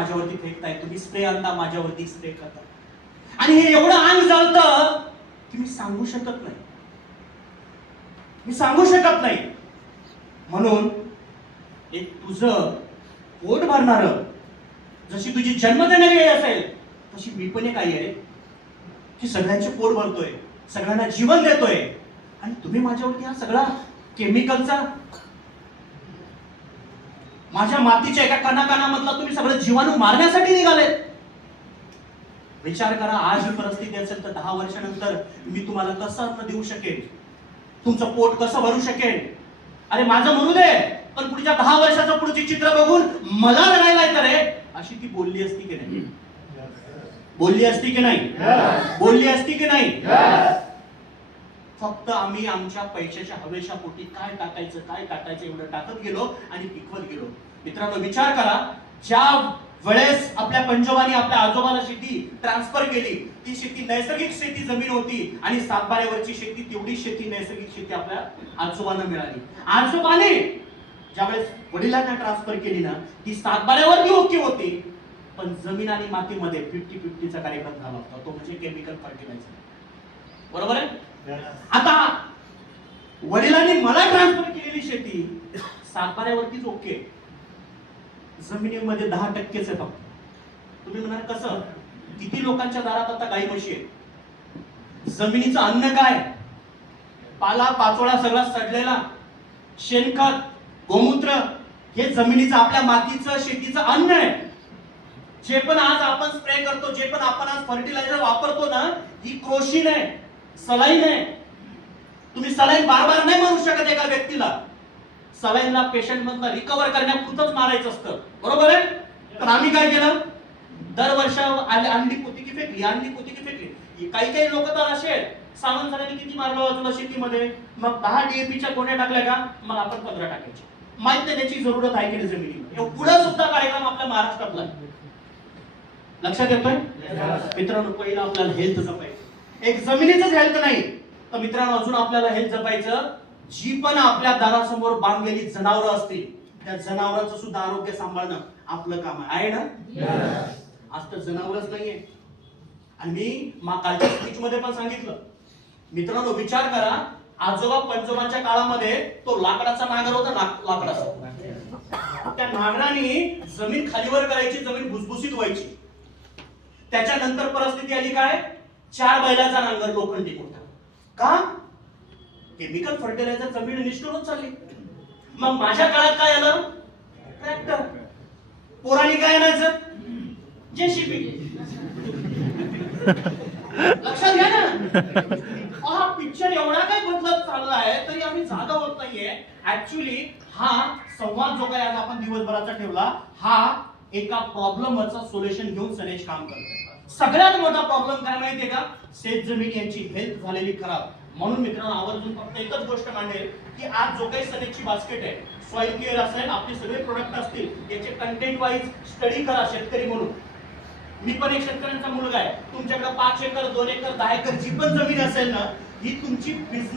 माझ्यावरती फेकताय. तुम्ही स्प्रे आणता माझ्यावरती स्प्रे करता. आणि हे एवढं अंग जळतं की मी सांगू शकत नाही. मी सांगू शकत नाही. म्हणून एक तुझं पोट भरणार जशी तुझी जन्म देणारी आई असेल तशी मी पण एक आई आहे की सगळ्यांचे पोट भरतोय सगळ्यांना जीवन देतोय. आणि तुम्ही माझ्यावरती हा सगळा केमिकलचा माझ्या मातीच्या एका कानाकानामधला तुम्ही सगळे जीवाणू मारण्यासाठी निघाले. विचार करा आज ही परिस्थिती असेल तर दहा वर्षानंतर मी तुम्हाला कसं अन्न देऊ शकेन? तुमचं पोट कसं भरू शकेन? अरे माझं म्हणू दे पण पुढच्या दहा वर्षाचं पुढची चित्र बघून मला रडायला येतं रे. अशी ती बोलली असती की नाही? बोलली असती की नाही? बोलली असती की नाही? फक्त आम्ही आमच्या पैशाच्या हवेच्या पोटी काय टाकायचं काय टाकायचं एवढं टाकत गेलो आणि पिकवत गेलो. मित्रांनो विचार करा ज्या वेळेस आपल्या पंजोबानी आपल्या आजोबाला शेती ट्रान्सफर केली ती शेती नैसर्गिक शेती जमीन होती आणि सातबाऱ्यावरची शेती तेवढी शेती नैसर्गिक शेती आपल्या आजोबांना मिळाली. आजोबाने ज्यावेळेस वडिलांना ट्रान्सफर केली ना ती सातबाऱ्यावरती ओके होती. पण जमीन आणि मातीमध्ये फिफ्टी फिफ्टीचा कार्यक्रम झाला होता. तो म्हणजे केमिकल फर्टिलायझर बरोबर आहे? आता वडिलांनी मला ट्रान्सफर केलेली शेती सातबाऱ्यावरतीच ओके जमिनीमध्ये दहा टक्केच आहे फक्त. तुम्ही म्हणाल कसं? किती लोकांच्या दारात आता गाई म्हशी आहे जमिनीचं अन्न काय? पाला पाचोळा सगळा सडलेला. शेणखत गोमूत्र हे जमिनीचं आपल्या मातीचं शेतीचं अन्न आहे. जे पण आज आपण स्प्रे करतो जे पण आपण आज फर्टिलायझर वापरतो ना ही क्रोशिन आहे. सलाईन आहे. तुम्ही सलाईन बार बार नाही मारू शकत एका व्यक्तीला. सलाईनला पेशंट मधला रिकवर करण्यापुरतच मारायचं असतं. बरोबर आहे? तर आम्ही काय केलं? दर वर्ष आली अंडी पोतिकी फेकली अंडी पोतिकी फेकली. काही काही लोक तर असे आहेत. सावंत सरांनी किती मारलं तुला शेतीमध्ये? मग दहा डीएपीच्या कोण्या टाकल्या का? मग आपण पंधरा टाकायचे. माहीत नाही त्याची जरूरत आहे की नाही जमिनीमध्ये. पुढे सुद्धा कार्यक्रम आपल्या महाराष्ट्रातला लक्षात येतोय? मित्रांनो पहिला आपल्याला हेल्थ जपायचं एक जमिनीच हेल्थ नाही. तर मित्रांनो अजून आपल्याला हेल्थ जपायचं. जी पण आपल्या दारासमोर बांधलेली जनावरं असतील त्या जनावरांचं सुद्धा आरोग्य सांभाळणं आपलं काम आहे. ना? आज तर जनावरच नाहीये. आणि मी मा कालच्या स्पीच मध्ये पण सांगितलं. मित्रांनो विचार करा. आजोबा पंजोबांच्या काळामध्ये तो लाकडाचा नागर होता लाक- लाकडाचा. त्या नागराने जमीन खालीवर करायची जमीन भुसभुशीत व्हायची. त्याच्यानंतर परिस्थिती आली काय? चार बैलाचा नांगर लोखंडी मोठा का? केमिकल फर्टिलायझर जमीन निष्ठूनच चालली. मग माझ्या काळात काय आलं? ट्रॅक्टर पोराने काय आणायचं? जेसीबी लक्षात घ्या ना. हा पिक्चर एवढा काय बदलत चाललाय तरी आम्ही जागा होत नाहीये. ऍक्च्युली हा संवाद जो काय आज आपण दिवसभराचा ठेवला हा एका प्रॉब्लेमचं सोल्युशन घेऊन सनेश काम करतोय. सगळ्यात मोठा प्रॉब्लेम काय माहितीये का? शेत जमीन यांची हेल्थ झालेली खराब. म्हणून मित्रांनो आवर्जून फक्त एकच गोष्ट मांडेल की आज जो काही सनेची बास्केट आहे सॉइल केअर असेल आपले सगळे प्रोडक्ट असतील याचे कंटेंट वाईज स्टडी करा शेतकरी म्हणून. मी पण एक शेतकऱ्यांचा मुलगा आहे. तुमच्याकडे पाच एकर दोन एकर दहा एकर जी पण जमीन असेल ना ही तुमची बिझनेस